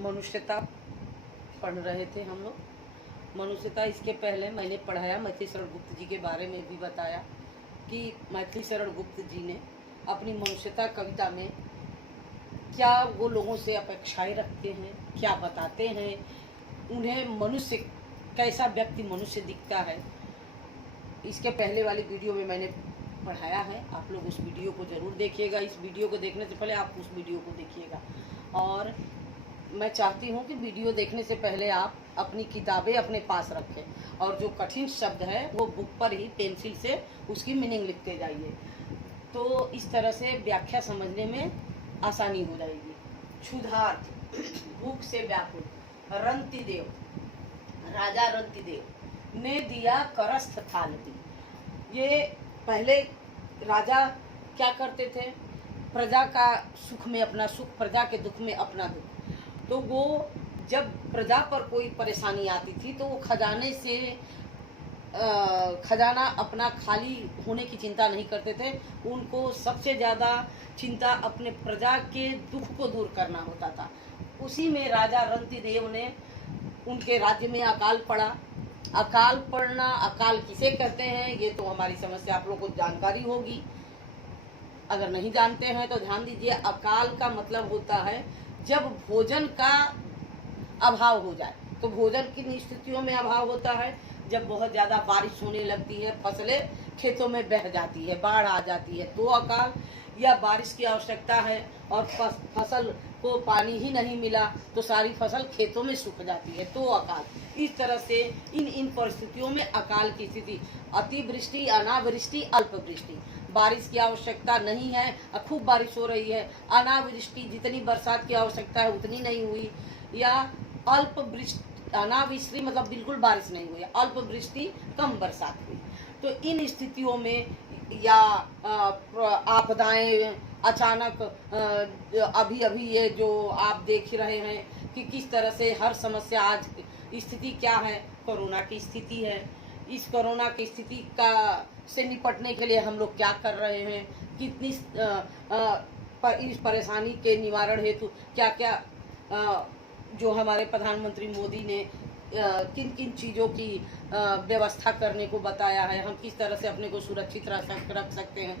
मनुष्यता पढ़ रहे थे हम लोग। मनुष्यता इसके पहले मैंने पढ़ाया, मैथिली शरण गुप्त जी के बारे में भी बताया कि मैथिली शरण गुप्त जी ने अपनी मनुष्यता कविता में क्या वो लोगों से अपेक्षाएं रखते हैं, क्या बताते हैं, उन्हें मनुष्य कैसा व्यक्ति मनुष्य दिखता है। इसके पहले वाली वीडियो में मैंने पढ़ाया है, आप लोग उस वीडियो को ज़रूर देखिएगा। इस वीडियो को देखने से पहले आप उस वीडियो को देखिएगा। और मैं चाहती हूँ कि वीडियो देखने से पहले आप अपनी किताबें अपने पास रखें और जो कठिन शब्द है वो बुक पर ही पेंसिल से उसकी मीनिंग लिखते जाइए, तो इस तरह से व्याख्या समझने में आसानी हो जाएगी। क्षुधार्त, भूख से व्याकुल, रंतिदेव, राजा रंतिदेव ने दिया करस्थ थाल दी। ये पहले राजा क्या करते थे, प्रजा का सुख में अपना सुख, प्रजा के दुख में अपना दुख। तो वो जब प्रजा पर कोई परेशानी आती थी तो वो खजाने से खजाना अपना खाली होने की चिंता नहीं करते थे। उनको सबसे ज़्यादा चिंता अपने प्रजा के दुख को दूर करना होता था। उसी में राजा रंतिदेव ने, उनके राज्य में अकाल पड़ा। अकाल पड़ना, अकाल किसे कहते हैं ये तो हमारी समझ से आप लोगों को जानकारी होगी, अगर नहीं जानते हैं तो ध्यान दीजिए। अकाल का मतलब होता है जब भोजन का अभाव हो जाए। तो भोजन किन स्थितियों में अभाव होता है, जब बहुत ज़्यादा बारिश होने लगती है, फसलें खेतों में बह जाती है, बाढ़ आ जाती है तो अकाल, या बारिश की आवश्यकता है और फसल को पानी ही नहीं मिला तो सारी फसल खेतों में सूख जाती है तो अकाल। इस तरह से इन परिस्थितियों में अकाल की स्थिति, अतिवृष्टि, अनावृष्टि, अल्पवृष्टि। बारिश की आवश्यकता नहीं है, खूब बारिश हो रही है, अनावृष्टि, जितनी बरसात की आवश्यकता है उतनी नहीं हुई, या अल्पवृष्टि, अनावृष्टि मतलब बिल्कुल बारिश नहीं हुई, अल्पवृष्टि, कम बरसात हुई। तो इन स्थितियों में या आपदाएं अचानक, अभी अभी ये जो आप देख रहे हैं कि किस तरह से हर समस्या, आज स्थिति क्या है, कोरोना की स्थिति है। इस कोरोना की स्थिति का से निपटने के लिए हम लोग क्या कर रहे हैं, कितनी इस परेशानी के निवारण हेतु क्या क्या जो हमारे प्रधानमंत्री मोदी ने किन किन चीज़ों की व्यवस्था करने को बताया है, हम किस तरह से अपने को सुरक्षित रख सकते हैं।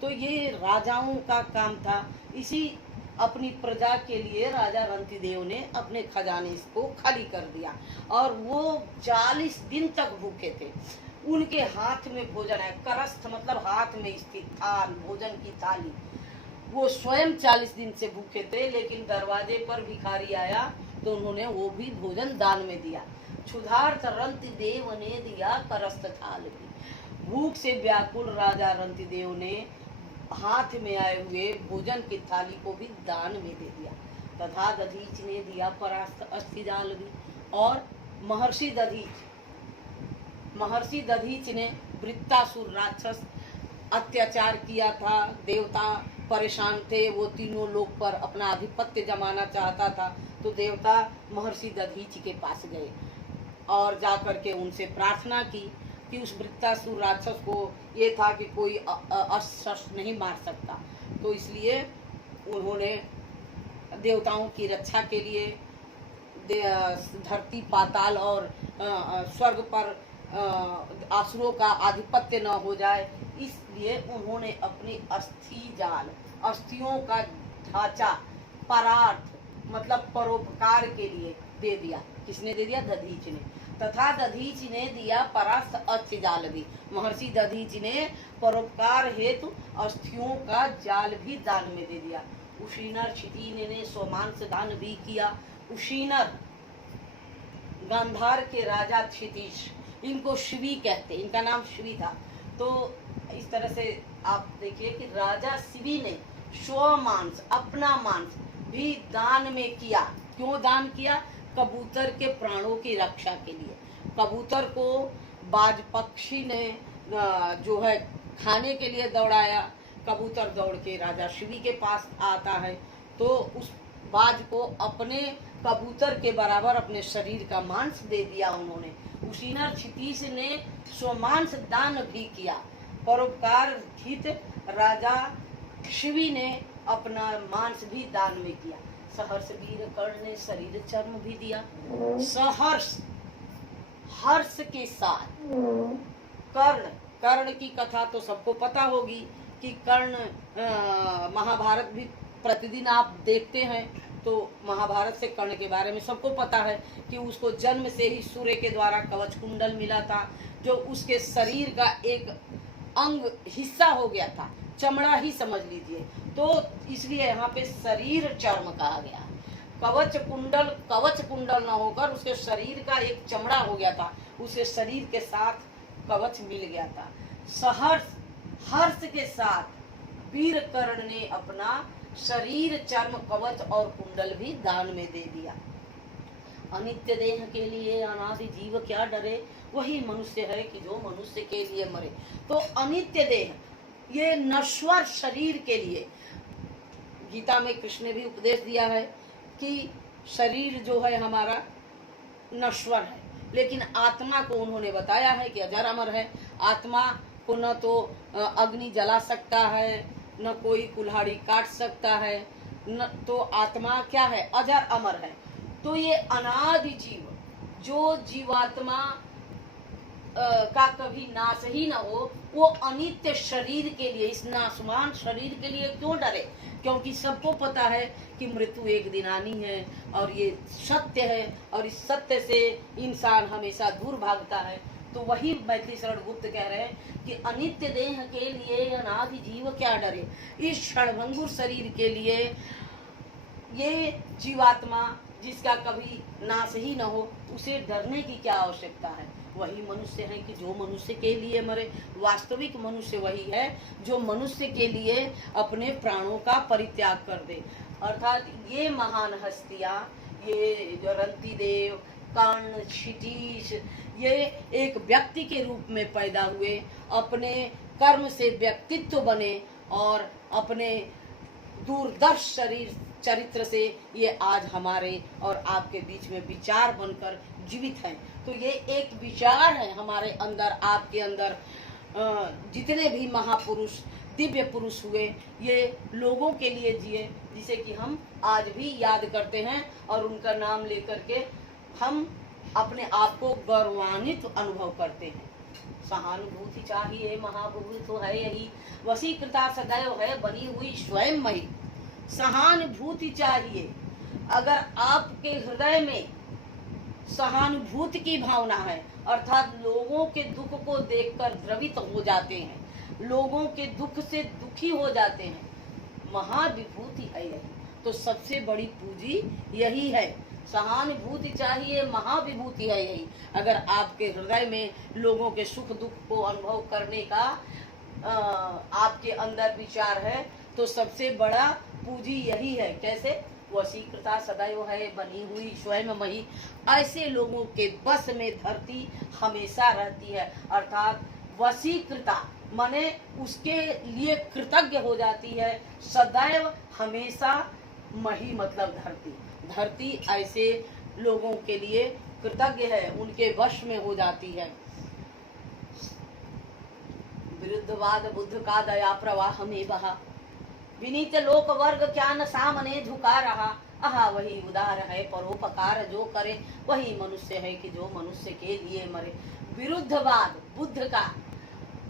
तो ये राजाओं का काम था। इसी अपनी प्रजा के लिए राजा रंतिदेव ने अपने खजाने को खाली कर दिया और वो 40 दिन तक भूखे थे। उनके हाथ में भोजन है, करस्थ मतलब हाथ में स्थित थाल, भोजन की थाली। वो स्वयं 40 दिन से भूखे थे, लेकिन दरवाजे पर भिखारी आया तो उन्होंने वो भी भोजन दान में दिया। क्षुधार्त रंतिदेव ने दिया करस्थ थाल भी। भूख से व्याकुल राजा रंतिदेव ने हाथ में आए हुए भोजन की थाली को भी दान में दे दिया। तथा दधीच ने दिया परास्त अस्थि जाल भी। और महर्षि दधीच ने वृत्तासुर राक्षस अत्याचार किया था, देवता परेशान थे, वो तीनों लोक पर अपना आधिपत्य जमाना चाहता था। तो देवता महर्षि दधीच के पास गए और जाकर के उनसे प्रार्थना की कि उस वृत्तासुर राक्षस को ये था कि कोई अस्त्र नहीं मार सकता, तो इसलिए उन्होंने देवताओं की रक्षा के लिए धरती, पाताल और स्वर्ग पर असुरों का आधिपत्य न हो जाए, इसलिए उन्होंने अपनी अस्थि जाल, अस्थियों का ढांचा, परार्थ मतलब परोपकार के लिए दे दिया। किसने दे दिया? दधीच ने। तथा दधीच ने दिया परास्त अस्थि जाल भी। महर्षि दधीच ने परोपकार हेतु अस्थियों का जाल भी दान में दे दिया। उशीनर क्षिति ने सोमांस दान भी किया। उशीनर गांधार के राजा क्षितिश, इनको शिवी कहते, इनका नाम शिवी था। तो इस तरह से आप देखिए कि राजा शिवी ने स्वमांस, अपना मांस भी दान में किया। क्यों दान किया? कबूतर के प्राणों की रक्षा के लिए। कबूतर को बाज पक्षी ने जो है खाने के लिए दौड़ाया। कबूतर दौड़ के राजा शिवी के पास आता है तो उस बाज को अपने कबूतर के बराबर अपने शरीर का मांस दे दिया उन्होंने। उशीनर क्षितिज ने स्वमांस दान भी किया। परोपकार हित राजा शिवी ने अपना मांस भी दान में किया। सहर्ष वीर कर्ण ने शरीर चर्म भी दिया। सहर्ष, हर्ष के साथ कर्ण, कर्ण की कथा तो सबको पता होगी कि कर्ण महाभारत भी प्रतिदिन आप देखते हैं तो महाभारत से कर्ण के बारे में सबको पता है कि उसको जन्म से ही सूर्य के द्वारा कवच कुंडल मिला था, जो उसके शरीर का एक अंग हिस्सा हो गया था, चमड़ा ही समझ लीजिए। तो इसलिए यहाँ पे शरीर चर्म कहा गया। कवच कुंडल न होकर उसके शरीर का एक चमड़ा हो गया था, उसके शरीर के साथ कवच मिल गया था। सहर्ष, हर्ष के साथ वीर कर्ण ने अपना शरीर चर्म कवच और कुंडल भी दान में दे दिया। अनित्य देह के लिए अनादि जीव क्या डरे, वही मनुष्य है कि जो मनुष्य के लिए मरे। तो अनित्य देह, ये नश्वर शरीर के लिए गीता में कृष्ण ने भी उपदेश दिया है कि शरीर जो है हमारा नश्वर है, लेकिन आत्मा को उन्होंने बताया है कि अजर अमर है। आत्मा को न तो अग्नि जला सकता है, न कोई कुल्हाड़ी काट सकता है, न तो आत्मा क्या है, अजर अमर है। तो ये अनादि जीव, जो जीवात्मा का कभी नाश ही न हो, वो अनित्य शरीर के लिए, इस नाशवान शरीर के लिए क्यों डरे? क्योंकि सबको पता है कि मृत्यु एक दिन आनी है और ये सत्य है, और इस सत्य से इंसान हमेशा दूर भागता है। तो वही मैथिली शरण गुप्त कह रहे हैं कि अनित्य देह के लिए अनादि जीव क्या डरे। इस क्षणभंगुर शरीर के लिए ये जीवात्मा जिसका कभी नाश ही न हो, उसे डरने की क्या आवश्यकता है? वही मनुष्य है कि जो मनुष्य के लिए मरे। वास्तविक मनुष्य वही है जो मनुष्य के लिए अपने प्राणों का परित्याग कर दे। अर्थात ये महान हस्तियां, ये जो रंतिदेव, कर्ण, क्षितिज, ये एक व्यक्ति के रूप में पैदा हुए, अपने कर्म से व्यक्तित्व बने और अपने दूरदर्श शरीर चरित्र से ये आज हमारे और आपके बीच में विचार बनकर जीवित हैं। तो ये एक विचार है हमारे अंदर, आपके अंदर। जितने भी महापुरुष, दिव्य पुरुष हुए, ये लोगों के लिए जिए, जिसे कि हम आज भी याद करते हैं और उनका नाम लेकर के हम अपने आप को गौरवान्वित अनुभव करते हैं। सहानुभूति चाहिए, महाभूति तो है यही, वशीकृता सदैव है बनी हुई स्वयं मई। सहानुभूति चाहिए। अगर आपके हृदय में सहानुभूति की भावना है, अर्थात लोगों के दुख को देखकर द्रवित हो जाते हैं, लोगों के दुख से दुखी हो जाते हैं, महाविभूति है यही। तो सबसे बड़ी पूंजी यही है, सहानुभूति चाहिए, महाविभूति है यही। अगर आपके हृदय में लोगों के सुख दुख को अनुभव करने का आपके अंदर विचार है, तो सबसे बड़ा पूंजी यही है। कैसे? वशीकृता सदैव है बनी हुई स्वयं मही। ऐसे लोगों के बस में धरती हमेशा रहती है, अर्थात वशीकृता माने उसके लिए कृतज्ञ हो जाती है, सदैव हमेशा मही मतलब धरती। धरती ऐसे लोगों के लिए कृतज्ञ है, उनके वश में हो जाती है। विरुद्धवाद बुद्ध का दया प्रवाह में बहा, विनीत लोक वर्ग क्या न सामने झुका रहा। आहा वही उदार है परोपकार जो करे, वही मनुष्य है कि जो मनुष्य के लिए मरे। विरुद्धवाद बुद्ध का,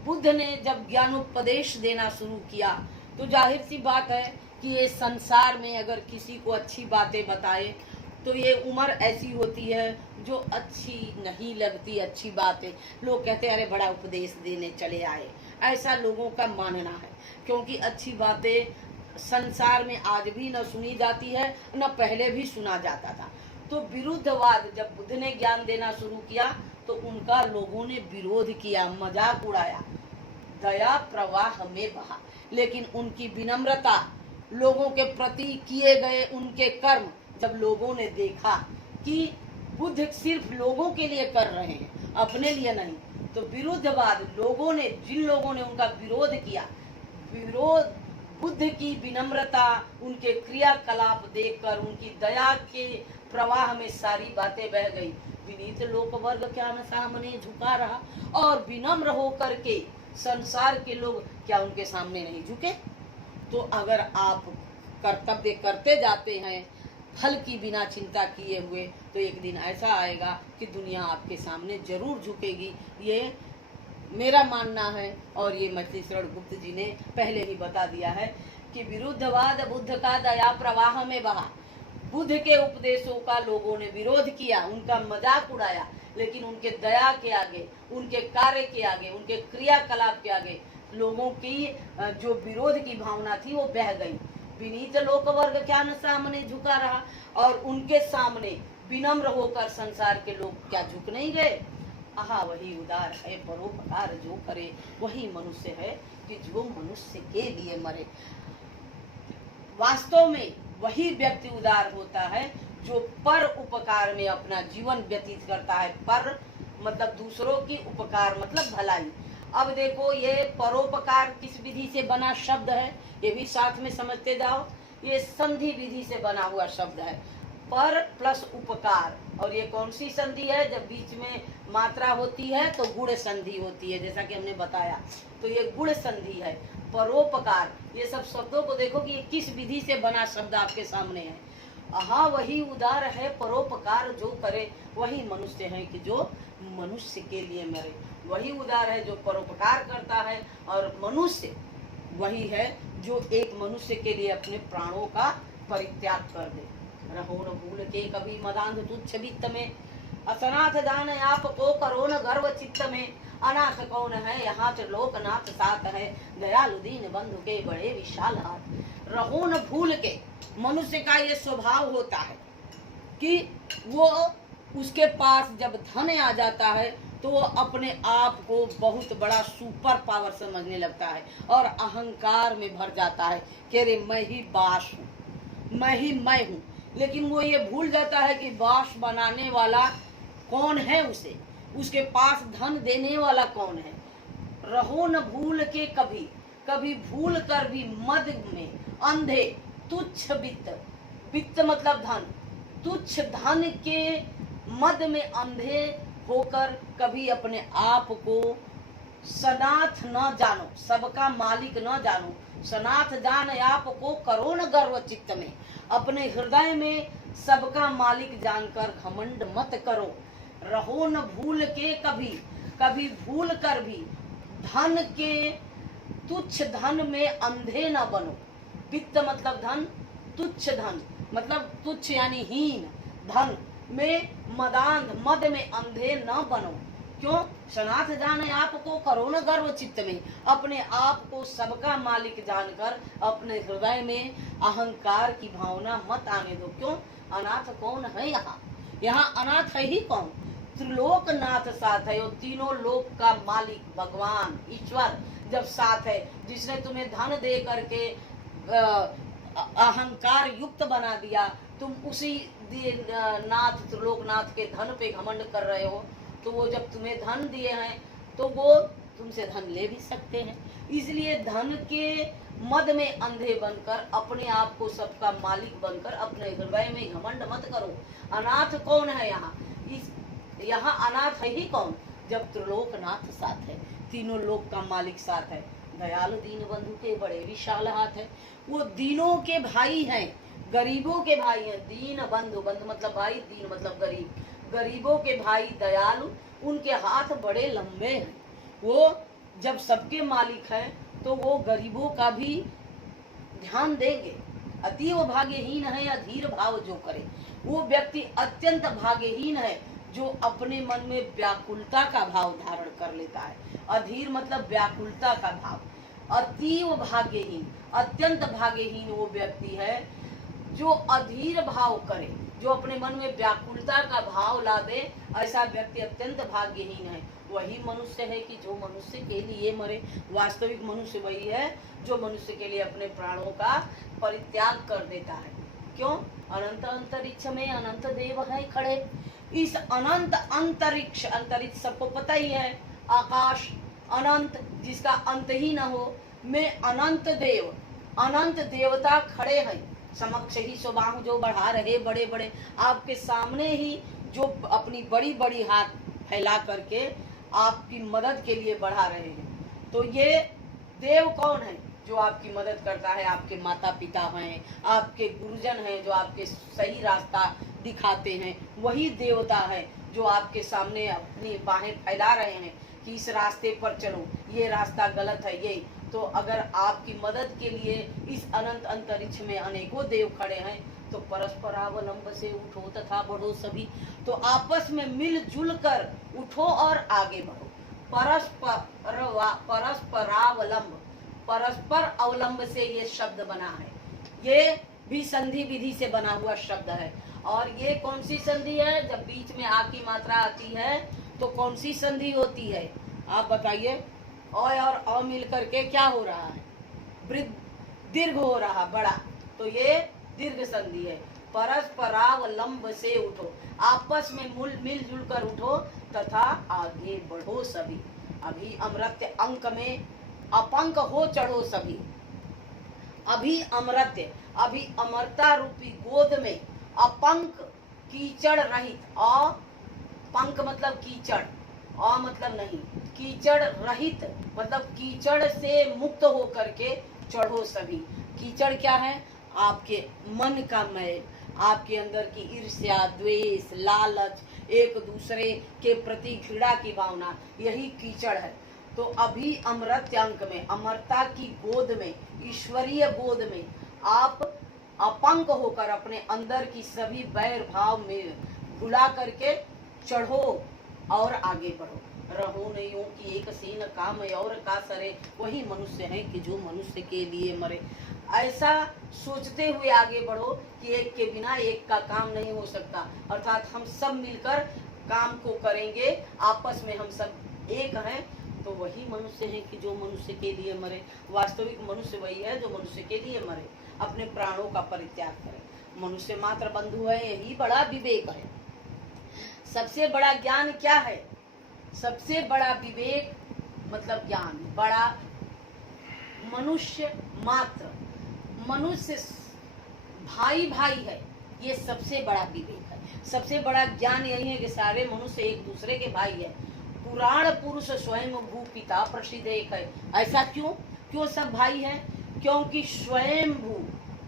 बुद्ध ने जब ज्ञानोपदेश देना शुरू किया तो जाहिर सी बात है कि ये संसार में अगर किसी को अच्छी बातें बताए तो ये उम्र ऐसी होती है जो अच्छी नहीं लगती। अच्छी बातें लोग कहते हैं अरे बड़ा उपदेश देने चले आए, ऐसा लोगों का मानना है, क्योंकि अच्छी बातें संसार में आज भी न सुनी जाती है न पहले भी सुना जाता था। तो विरुद्धवाद जब बुद्ध ने ज्ञान देना शुरू किया तो उनका लोगों ने विरोध किया, मजाक उड़ाया, दया प्रवाह में बहा। लेकिन उनकी विनम्रता, लोगों के प्रति किए गए उनके कर्म जब लोगों ने देखा कि बुद्ध सिर्फ लोगों के लिए कर रहे हैं, अपने लिए नहीं, तो विरुद्धवाद लोगों ने, जिन लोगों ने उनका विरोध किया, विरोध बुद्ध की विनम्रता, उनके क्रियाकलाप देखकर उनकी दया के प्रवाह में सारी बातें बह गई। विनीत लोक वर्ग क्या न सामने झुका रहा, और विनम्र होकर के संसार के लोग क्या उनके सामने नहीं झुके? तो अगर आप कर्तव्य करते जाते हैं, फल की बिना चिंता किए हुए, तो एक दिन ऐसा आएगा कि दुनिया आपके सामने जरूर झुकेगी। ये मेरा मानना है। और ये मछलीश्वरण गुप्त जी ने पहले ही बता दिया है कि विरुद्धवाद बुद्ध का दया प्रवाह में बहा। बुद्ध के उपदेशों का लोगों ने विरोध किया, उनका मजाक उड़ाया, लेकिन उनके दया के आगे, उनके कार्य के आगे, उनके क्रियाकलाप के आगे लोगों की जो विरोध की भावना थी वो बह गई। विनीत लोक वर्ग क्या न सामने झुका रहा, और उनके सामने विनम्र होकर संसार के लोग क्या झुक नहीं गए। आहा, वही उदार है परोपकार जो करे, वही मनुष्य है कि जो मनुष्य के लिए मरे। वास्तव में वही व्यक्ति उदार होता है जो पर उपकार में अपना जीवन व्यतीत करता है। पर मतलब दूसरों की, उपकार मतलब भलाई। अब देखो, ये परोपकार किस विधि से बना शब्द है, ये भी साथ में समझते जाओ। ये संधि विधि से बना हुआ शब्द है, पर प्लस उपकार। और ये कौन सी संधि है? जब बीच में मात्रा होती है तो गुण संधि होती है, जैसा कि हमने बताया। तो ये गुण संधि है। परोपकार, ये सब शब्दों को देखो कि ये किस विधि से बना शब्द आपके सामने है। हाँ, वही उदार है परोपकार जो करे, वही मनुष्य है कि जो मनुष्य के लिए मरे। वही उदार है जो परोपकार करता है, और मनुष्य वही है जो एक मनुष्य के लिए अपने प्राणों का परित्याग कर दे। रहो न भूल के कभी मदांध तुच्छ वित्त में, असनाथ जान आप को करो न गर्व चित्त में। अनाथ कौन है यहाँ त्रिलोकनाथ साथ है, दयालु दीन बंधु के बड़े विशाल हाथ। रहो न भूल के, मनुष्य का ये स्वभाव होता है कि वो उसके पास जब धन आ जाता है तो वो अपने आप को बहुत बड़ा सुपर पावर समझने लगता है और अहंकार में भर जाता है कि अरे मैं ही बास हूँ, मैं हूँ। लेकिन वो ये भूल जाता है कि बास बनाने वाला कौन है, उसे उसके पास धन देने वाला कौन है। रहो न भूल के कभी, कभी भूल कर भी मद में अंधे तुच्छ वित्त, वित्त मतलब धन, तुच्छ धन के मद में अंधे होकर कभी अपने आप को सनाथ न जानो, सबका मालिक न जानो। सनाथ जान आप को करो न गर्व चित्त में, अपने हृदय में सबका मालिक जानकर घमंड मत करो। रहो न भूल के कभी, कभी भूल कर भी धन के तुच्छ धन में अंधे न बनो। वित्त मतलब धन, तुच्छ धन मतलब तुच्छ यानी हीन धन में मदांध, मद में अंधे न बनो। क्यों? सनाथ जाने आपको करो न गर्व चित्त में, अपने आप को सबका मालिक जानकर अपने हृदय में अहंकार की भावना मत आने दो। क्यों? अनाथ कौन है यहाँ? यहाँ अनाथ है ही कौन? त्रिलोकनाथ साथ है, और तीनों लोक का मालिक भगवान ईश्वर जब साथ है, जिसने तुम्हें धन दे करके अहंकार युक्त बना दिया, तुम उसी नाथ त्रिलोकनाथ के धन पे घमंड कर रहे हो, तो वो जब तुम्हें धन दिए हैं तो वो तुमसे धन ले भी सकते हैं। इसलिए धन के मद में अंधे बनकर अपने आप को सबका मालिक बनकर अपने हृदय में घमंड मत करो। अनाथ कौन है यहाँ? यहाँ अनाथ है ही कौन? जब त्रिलोकनाथ साथ है, तीनों लोक का मालिक साथ है। दयालु दीन बंधु के बड़े विशाल हाथ है। वो दीनों के भाई हैं, गरीबों के भाई हैं। दीन बंधु, बंधु मतलब भाई, दीन मतलब गरीब, गरीबों के भाई दयालु, उनके हाथ बड़े लंबे हैं। वो जब सबके मालिक हैं तो वो गरीबों का भी ध्यान देंगे। अतीव भाग्यहीन है अधीर भाव जो करे। वो व्यक्ति अत्यंत भाग्यहीन है जो अपने मन में व्याकुलता का भाव धारण कर लेता है। अधीर मतलब व्याकुलता का भाव। अतीव भाग्यहीन, अत्यंत भाग्यहीन वो व्यक्ति है जो अधीर भाव करे, जो अपने मन में व्याकुलता का भाव ला दे। ऐसा व्यक्ति अत्यंत भाग्यहीन है। वही मनुष्य है कि जो मनुष्य के लिए मरे। वास्तविक मनुष्य वही है जो मनुष्य के लिए अपने प्राणों का परित्याग कर देता है। क्यों? अनंत अंतरिक्ष में अनंत देव है खड़े। इस अनंत अंतरिक्ष, अंतरिक्ष सबको पता ही है, आकाश अनंत जिसका अंत ही न हो, में अनंत देव, अनंत देवता खड़े हैं। समक्ष ही स्वबाहु जो बढ़ा रहे, बड़े बड़े आपके सामने ही जो अपनी बड़ी बड़ी हाथ फैला करके आपकी मदद के लिए बढ़ा रहे हैं। तो ये देव कौन है? जो आपकी मदद करता है आपके माता पिता हैं, आपके गुरुजन हैं जो आपके सही रास्ता दिखाते हैं। वही देवता है जो आपके सामने अपनी बाहें फैला रहे हैं कि इस रास्ते पर चलो, ये रास्ता गलत है ये। तो अगर आपकी मदद के लिए इस अनंत अंतरिक्ष में अनेकों देव खड़े हैं तो परस्परावलंब से उठो तथा बढ़ो सभी। तो आपस में मिलजुल कर उठो और आगे बढ़ो। परस्परावलंब, परस्पर अवलंब से ये शब्द बना है। ये भी संधि विधि से बना हुआ शब्द है। और ये कौन सी संधि है? जब बीच में आ की मात्रा आती है तो कौन सी संधि होती है आप बताइए? अ और अ मिल करके क्या हो रहा है? दीर्घ हो रहा, बड़ा। तो ये दीर्घ संधि है। परस्परावलंब से उठो, आपस में मिलजुल कर उठो तथा आगे बढ़ो सभी। अभी अमृत्य अंक में अपंक हो चढ़ो सभी। अभी अमृत्य, अभी अमरता रूपी गोद में अपंक कीचड़ रहित, पंक मतलब कीचड़, अ मतलब नहीं, कीचड़ रहित मतलब कीचड़ से मुक्त हो करके चढ़ो सभी। कीचड़ क्या है? आपके मन का मैल, आपके अंदर की ईर्ष्या, द्वेष, लालच, एक दूसरे के प्रति घृणा की भावना, यही कीचड़ है। तो अभी अमृत अंक में, अमरता की गोद में, ईश्वरीय गोद में आप अपंक होकर अपने अंदर की सभी बैर भाव में भुला करके चढ़ो और आगे बढ़ो। रहो नहीं कि एक सीन काम और का सरे, वही मनुष्य है कि जो मनुष्य के लिए मरे। ऐसा सोचते हुए आगे बढ़ो कि एक के बिना एक का काम नहीं हो सकता, अर्थात हम सब मिलकर काम को करेंगे, आपस में हम सब एक हैं। तो वही मनुष्य है कि जो मनुष्य के लिए मरे। वास्तविक मनुष्य वही है जो मनुष्य के लिए मरे, अपने प्राणों का परित्याग करे। मनुष्य मात्र बंधु है, यही बड़ा विवेक है। सबसे बड़ा ज्ञान क्या है? सबसे बड़ा विवेक मतलब ज्ञान, बड़ा मनुष्य मात्र, मनुष्य भाई भाई है, ये सबसे बड़ा विवेक है। सबसे बड़ा ज्ञान यही है कि सारे मनुष्य एक दूसरे के भाई है। पुराण पुरुष स्वयं भू पिता प्रसिद्ध एक है। ऐसा क्यों? क्यों सब भाई है? क्योंकि स्वयं भू,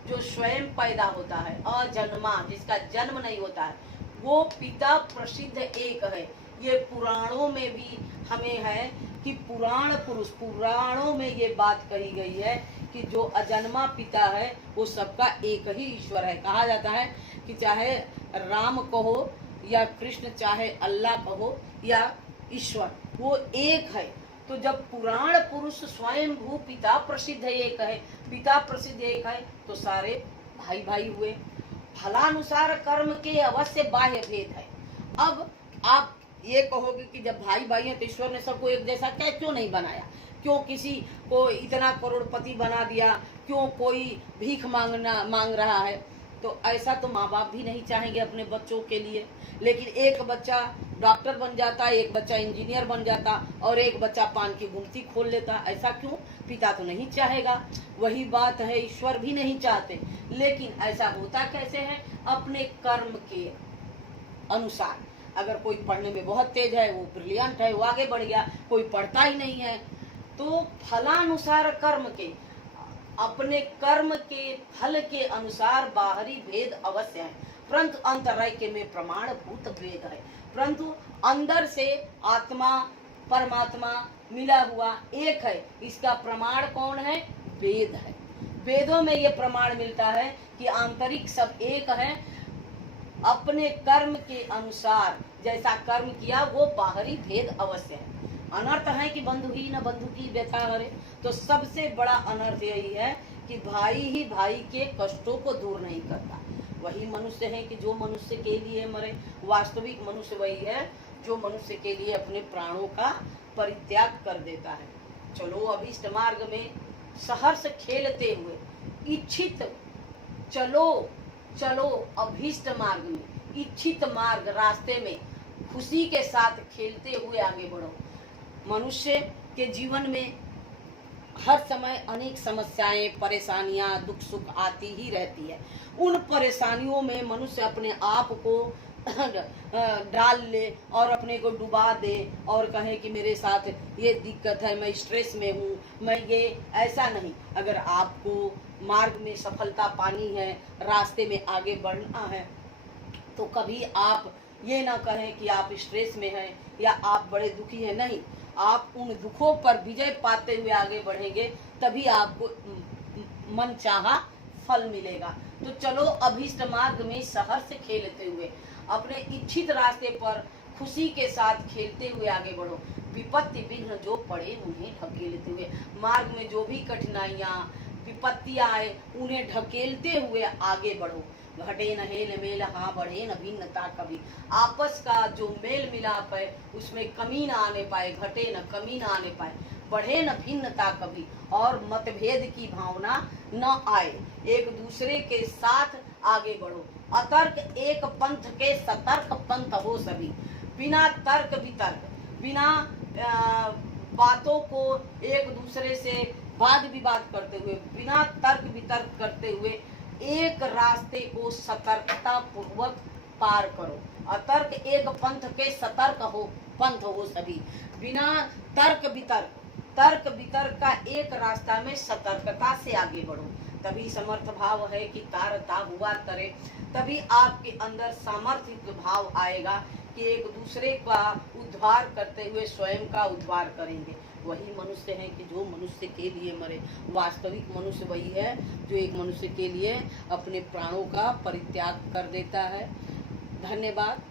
जो स्वयं पैदा होता है, अजन्मा, जिसका जन्म नहीं होता है, वो पिता प्रसिद्ध एक है। ये पुराणों में भी हमें है कि पुराण पुरुष, पुराणों में ये बात कही गई है कि जो अजन्मा पिता है वो सबका एक ही ईश्वर है। कहा जाता है कि चाहे राम कहो या कृष्ण, चाहे अल्लाह कहो या ईश्वर, वो एक है। तो जब पुराण पुरुष स्वयं भू पिता प्रसिद्ध एक है, पिता प्रसिद्ध एक है, तो सारे भाई भाई हुए। फलानुसार कर्म के अवश्य बाह्य भेद है। अब आप ये कहोगे कि जब भाई भाई हैं तो ईश्वर ने सबको एक जैसा क्यों नहीं बनाया? क्यों किसी को इतना करोड़पति बना दिया? क्यों कोई भीख मांग रहा है? तो ऐसा तो माँ बाप भी नहीं चाहेंगे अपने बच्चों के लिए। लेकिन एक बच्चा डॉक्टर बन जाता, एक बच्चा इंजीनियर बन जाता और एक बच्चा पान की गुमती खोल लेता। ऐसा क्यों? पिता तो नहीं चाहेगा। वही बात है, ईश्वर भी नहीं चाहते। लेकिन ऐसा होता कैसे है? अपने कर्म के अनुसार। अगर कोई पढ़ने में बहुत तेज है, वो ब्रिलियंट है, वो आगे बढ़ गया। कोई पढ़ता ही नहीं है, तो फलानुसार कर्म के, अपने कर्म के फल के अनुसार बाहरी भेद अवश्य है, परंतु अंतरैक्य में प्रमाण भूत भेद है। परंतु अंदर से आत्मा परमात्मा मिला हुआ एक है, इसका प्रमाण कौन है? वेद है। वेदों में ये प्रमाण मिलता है कि आंतरिक सब एक है। अपने कर्म के अनुसार जैसा कर्म किया वो बाहरी भेद अवश्य है। अनर्थ है कि बंधु ही न बंधु की व्यथा हरे। तो सबसे बड़ा अनर्थ यही है कि भाई ही भाई के कष्टों को दूर नहीं करता। वही मनुष्य है कि जो मनुष्य के लिए मरे। वास्तविक मनुष्य वही है जो मनुष्य के लिए अपने प्राणों का परित्याग कर देता है। चलो अभीष्ट मार्ग में सहर्ष खेलते हुए इच्छित, चलो चलो अभीष्ट मार्ग में, इच्छित मार्ग रास्ते में खुशी के साथ खेलते हुए आगे बढ़ो। मनुष्य के जीवन में हर समय अनेक समस्याएं, परेशानियां, दुख सुख आती ही रहती है। उन परेशानियों में मनुष्य अपने आप को डाल ले और अपने को डुबा दे और कहे कि मेरे साथ ये दिक्कत है, मैं स्ट्रेस में हूँ, मैं ये, ऐसा नहीं। अगर आपको मार्ग में सफलता पानी है, रास्ते में आगे बढ़ना है, तो कभी आप ये ना कहें कि आप स्ट्रेस में हैं या आप बड़े दुखी हैं। नहीं, आप उन दुखों पर विजय पाते हुए आगे बढ़ेंगे, तभी आपको मन चाहा फल मिलेगा। तो चलो अभीष्ट मार्ग में सहर्ष खेलते हुए अपने इच्छित रास्ते पर खुशी के साथ खेलते हुए आगे बढ़ो। विपत्ति विघ्न जो पड़े उन्हें ढकेलते हुए, मार्ग में जो भी कठिनाइयाँ विपत्तियां आए उन्हें ढकेलते हुए आगे बढ़ो। घटे न हेल मेल, हाँ बढ़े न भिन्नता कभी। आपस का जो मेल मिलाप है उसमें कमी ना आने पाए, घटे न कमी ना आने पाए, बढ़े न भिन्नता कभी, और मतभेद की भावना न आए। एक दूसरे के साथ आगे बढ़ो। अतर्क एक पंथ के सतर्क पंथ हो सभी। बिना तर्क वितर्क, बिना बातों को एक दूसरे से वाद विवाद करते हुए, बिना तर्क वितर्क करते हुए एक रास्ते को सतर्कता पूर्वक पार करो। अतर्क एक पंथ के सतर्क हो पंथ हो सभी। बिना तर्क वितर्क का एक रास्ता में सतर्कता से आगे बढ़ो। तभी समर्थ भाव है कि तारता हुआ तरे। तभी आपके अंदर सामर्थ्य भाव आएगा कि एक दूसरे का उद्धार करते हुए स्वयं का उद्धार करेंगे। वही मनुष्य है कि जो मनुष्य के लिए मरे। वास्तविक मनुष्य वही है जो एक मनुष्य के लिए अपने प्राणों का परित्याग कर देता है। धन्यवाद।